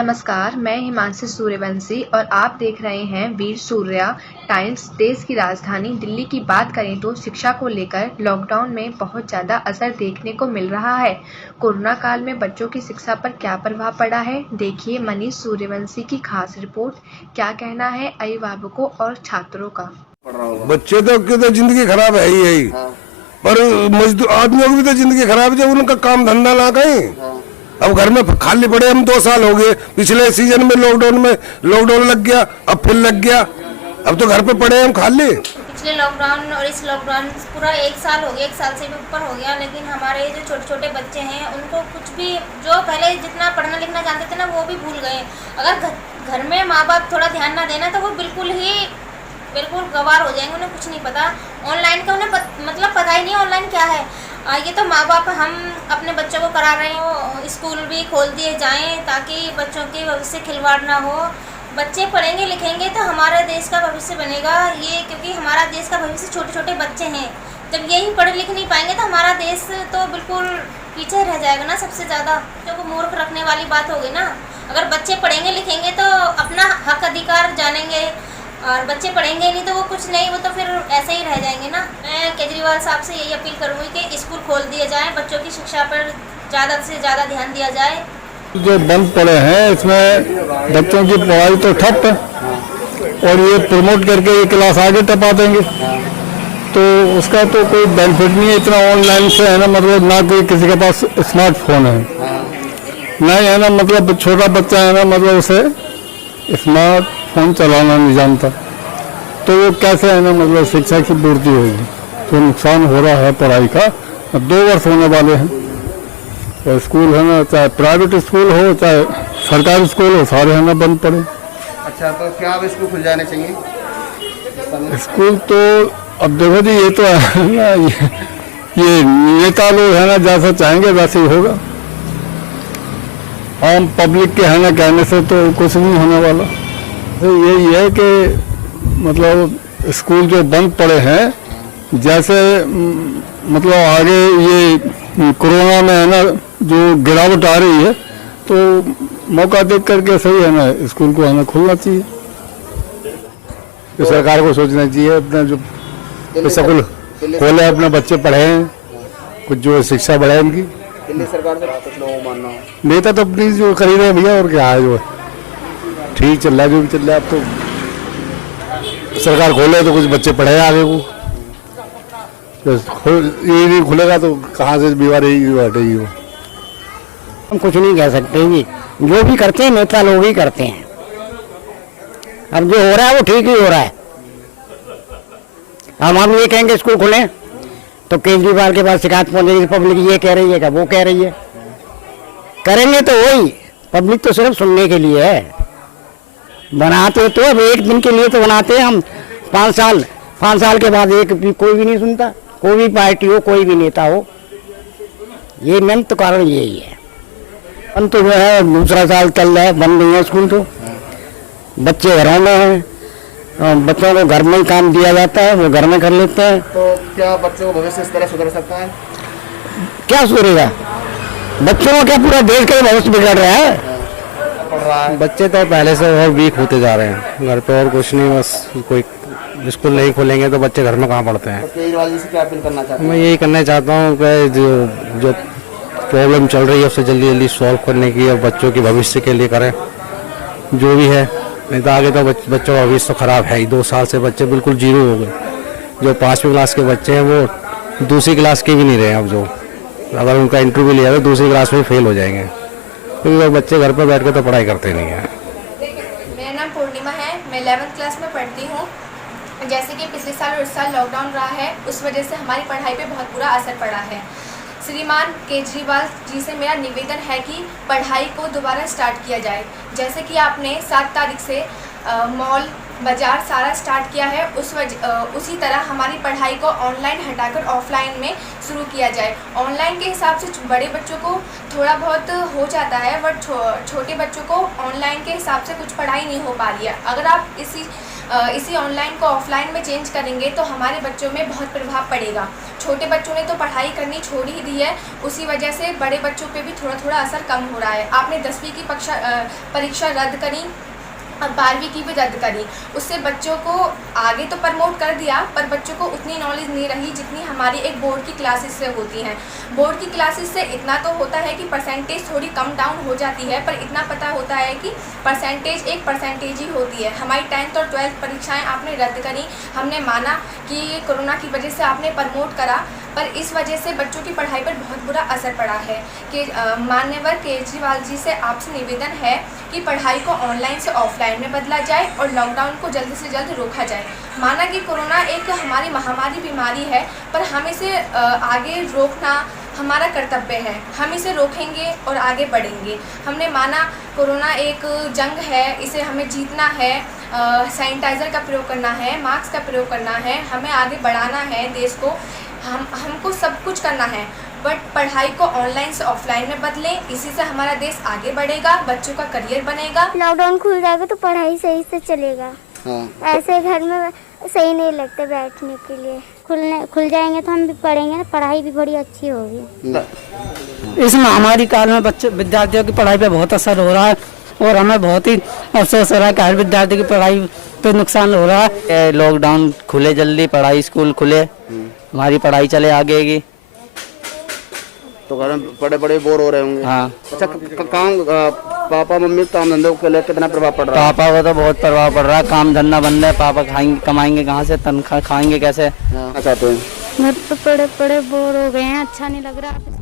नमस्कार, मैं हिमांशु सूर्यवंशी और आप देख रहे हैं वीर सूर्या टाइम्स। देश की राजधानी दिल्ली की बात करें तो शिक्षा को लेकर लॉकडाउन में बहुत ज़्यादा असर देखने को मिल रहा है। कोरोना काल में बच्चों की शिक्षा पर क्या प्रभाव पड़ा है, देखिए मनीष सूर्यवंशी की खास रिपोर्ट। क्या कहना है अभिभावकों और छात्रों का। बच्चे तो जिंदगी खराब है ही पर मजदूर आदमियों की भी तो जिंदगी खराब है जब उनका काम धंधा ना कहीं। अब घर में खाली पड़े हम 2 साल हो गए। पिछले सीजन में लॉकडाउन लग गया, अब फिर लग गया। अब तो घर पे पड़े हम खाली। पिछले लॉकडाउन और इस लॉकडाउन पूरा 1 साल हो गया, 1 साल से भी ऊपर हो गया। लेकिन हमारे जो छोटे छोटे बच्चे हैं उनको कुछ भी, जो पहले जितना पढ़ना लिखना जानते थे ना, वो भी भूल गए। अगर घर में माँ बाप थोड़ा ध्यान ना देना तो वो बिल्कुल गवार हो जाएंगे। उन्हें कुछ नहीं पता ऑनलाइन का, उन्हें मतलब पता ही नहीं ऑनलाइन क्या है। ये तो माँ बाप हम अपने बच्चों को करा रहे हो, स्कूल भी खोल दिए जाएं ताकि बच्चों के भविष्य खिलवाड़ ना हो। बच्चे पढ़ेंगे लिखेंगे तो हमारे देश का भविष्य बनेगा। ये क्योंकि हमारा देश का भविष्य छोटे छोटे बच्चे हैं। जब यही पढ़ लिख नहीं पाएंगे तो हमारा देश तो बिल्कुल पीछे रह जाएगा ना। सबसे ज़्यादा बच्चों को मूर्ख रखने वाली बात होगी ना। अगर बच्चे पढ़ेंगे लिखेंगे तो अपना हक अधिकार जानेंगे, और बच्चे पढ़ेंगे नहीं तो वो कुछ नहीं, वो तो फिर ऐसे ही रह जाएंगे ना। मैं केजरीवाल साहब से यही अपील करूँगी कि स्कूल खोल दिए जाएं, बच्चों की शिक्षा पर ज़्यादा से ज़्यादा ध्यान दिया जाए। जो बंद पड़े हैं इसमें बच्चों की पढ़ाई तो ठप है और ये प्रमोट करके ये क्लास आगे टपा देंगे तो उसका तो कोई बेनिफिट नहीं है। इतना ऑनलाइन से है ना, मतलब ना कोई किसी के पास स्मार्टफोन है ना, है ना, मतलब छोटा बच्चा है ना, मतलब उसे स्मार्टफोन चलाना नहीं जानता तो वो कैसे है ना, मतलब शिक्षा की पूर्ति होगी। तो नुकसान हो रहा है पढ़ाई का। 2 वर्ष होने वाले हैं तो स्कूल है ना, चाहे प्राइवेट स्कूल हो चाहे सरकारी स्कूल हो, सारे है ना बंद पड़े। अच्छा, तो क्या अब स्कूल खुल जाने चाहिए? स्कूल तो अब देखो जी, ये तो है ना, ये नेता लोग है ना जैसा चाहेंगे वैसे ही होगा। आम पब्लिक के है ना कहने से तो कुछ नहीं होने वाला। तो यही है कि मतलब स्कूल जो बंद पड़े हैं, जैसे मतलब आगे ये कोरोना में है ना जो गिरावट आ रही है तो मौका देख करके सही है ना स्कूल को है ना खुलना चाहिए। तो सरकार को सोचना चाहिए अपना जो स्कूल खोले, अपने बच्चे पढ़ें, कुछ जो शिक्षा बढ़े उनकी। दिल्ली सरकार से कुछ लोगों को मानना हो, नेता तो अपनी जो कर ही रहे हैं भैया, और क्या है, जो ठीक चल रहा है जो भी चल रहा है। अब तो सरकार खोले तो कुछ बच्चे पढ़े आगे को, ये नहीं खुलेगा तो कहाँ से बीमारी हटेगी वो। हम कुछ नहीं कह सकते जी, जो भी करते हैं नेता लोग ही करते हैं। अब जो हो रहा है वो ठीक ही हो रहा है। अब हम ये कहेंगे स्कूल खुलें तो केजरीवाल के पास शिकायत पहुंचेगी, पब्लिक ये कह रही है क्या वो कह रही है। करेंगे तो वही, पब्लिक तो सिर्फ सुनने के लिए है। बनाते तो अब 1 दिन के लिए तो बनाते हैं हम। 5 साल के बाद कोई भी नहीं सुनता, कोई भी पार्टी हो, कोई भी नेता हो। ये मेन तो कारण यही है। बंद तो जो है दूसरा साल चल रहा है, बंद नहीं है स्कूल तो। बच्चे घरों में हैं, बच्चों को घर में ही काम दिया जाता है, वो घर में कर लेते हैं। तो क्या बच्चों का भविष्य इस तरह सुधर सकता है? क्या सुधरेगा? बच्चों को क्या पूरा देश का भविष्य बिगड़ रहा है। बच्चे तो पहले से और वीक होते जा रहे हैं घर पे, और कुछ नहीं, बस कोई स्कूल नहीं खोलेंगे तो बच्चे घर में कहाँ पढ़ते हैं। तो केजरीवाल जी से क्या अपील करना चाहते हैं? मैं यही करना चाहता हूँ कि जो प्रॉब्लम चल रही है उससे जल्दी जल्दी सॉल्व करने की, और बच्चों के भविष्य के लिए करें जो भी है। नहीं तो आगे तो बच्चों का भविष्य तो खराब है ही। 2 साल से बच्चे बिल्कुल जीरो हो गए। जो 5वीं क्लास के बच्चे हैं वो दूसरी क्लास के भी नहीं रहे। अब जो अगर उनका इंटरव्यू लिया तो दूसरी क्लास में फेल हो जाएंगे, क्योंकि वो बच्चे घर पर बैठ के तो पढ़ाई करते नहीं हैं। मेरा नाम पूर्णिमा है, मैं 11th क्लास में पढ़ती हूँ। जैसे कि पिछले साल और इस साल लॉकडाउन रहा है, उस वजह से हमारी पढ़ाई पे बहुत बुरा असर पड़ा है। श्रीमान केजरीवाल जी से मेरा निवेदन है कि पढ़ाई को दोबारा स्टार्ट किया जाए। जैसे कि आपने 7 तारीख से मॉल बाज़ार सारा स्टार्ट किया है, उसी तरह हमारी पढ़ाई को ऑनलाइन हटाकर ऑफलाइन में शुरू किया जाए। ऑनलाइन के हिसाब से बड़े बच्चों को थोड़ा बहुत हो जाता है, बट छोटे बच्चों को ऑनलाइन के हिसाब से कुछ पढ़ाई नहीं हो पा रही है। अगर आप इसी इसी ऑनलाइन को ऑफलाइन में चेंज करेंगे तो हमारे बच्चों में बहुत प्रभाव पड़ेगा। छोटे बच्चों ने तो पढ़ाई करनी छोड़ ही दी है, उसी वजह से बड़े बच्चों पे भी थोड़ा थोड़ा असर कम हो रहा है। आपने 10वीं की परीक्षा रद्द करी और 12वीं की भी रद्द करी, उससे बच्चों को आगे तो प्रमोट कर दिया पर बच्चों को उतनी नॉलेज नहीं रही जितनी हमारी एक बोर्ड की क्लासेस से होती हैं। बोर्ड की क्लासेस से इतना तो होता है कि परसेंटेज थोड़ी कम डाउन हो जाती है, पर इतना पता होता है कि परसेंटेज एक परसेंटेज ही होती है। हमारी 10th और 12th परीक्षाएं आपने रद्द करी, हमने माना कि कोरोना की वजह से आपने प्रमोट करा, पर इस वजह से बच्चों की पढ़ाई पर बहुत बुरा असर पड़ा है। कि माननीय केजरीवाल जी से आपसे निवेदन है कि पढ़ाई को ऑनलाइन से ऑफलाइन में बदला जाए और लॉकडाउन को जल्द से जल्द रोका जाए। माना कि कोरोना एक हमारी महामारी बीमारी है, पर हम इसे आगे रोकना हमारा कर्तव्य है। हम इसे रोकेंगे और आगे बढ़ेंगे। हमने माना कोरोना एक जंग है, इसे हमें जीतना है, सैनिटाइज़र का प्रयोग करना है, मास्क का प्रयोग करना है, हमें आगे बढ़ाना है देश को, हमको सब कुछ करना है, बट पढ़ाई को ऑनलाइन से ऑफलाइन में बदलें। इसी से हमारा देश आगे बढ़ेगा, बच्चों का करियर बनेगा। लॉकडाउन खुल जाएगा तो पढ़ाई सही से चलेगा। ऐसे घर में सही नहीं लगता बैठने के लिए। खुल जाएंगे तो हम भी पढ़ेंगे, पढ़ाई भी बड़ी अच्छी होगी। इस महामारी काल में बच्चे विद्यार्थियों की पढ़ाई पे बहुत असर हो रहा है और हमें बहुत ही अफसोस हो रहा है कि हर विद्यार्थी की पढ़ाई पे नुकसान हो रहा है। लॉकडाउन खुले जल्दी, पढ़ाई स्कूल खुले, हमारी पढ़ाई चले आगे की। तो घर में बड़े बड़े बोर हो रहे होंगे। हाँ। अच्छा, काम पापा मम्मी काम धंधे के लिए कितना प्रभाव पड़ रहा है? पापा को तो बहुत प्रभाव पड़ रहा है, काम धंधा बंद है, पापा कमाएंगे कहाँ से, तनख्वाह खाएंगे कैसे? चाहते हैं घर पे पड़े पड़े बोर हो गए हैं, अच्छा नहीं लग रहा।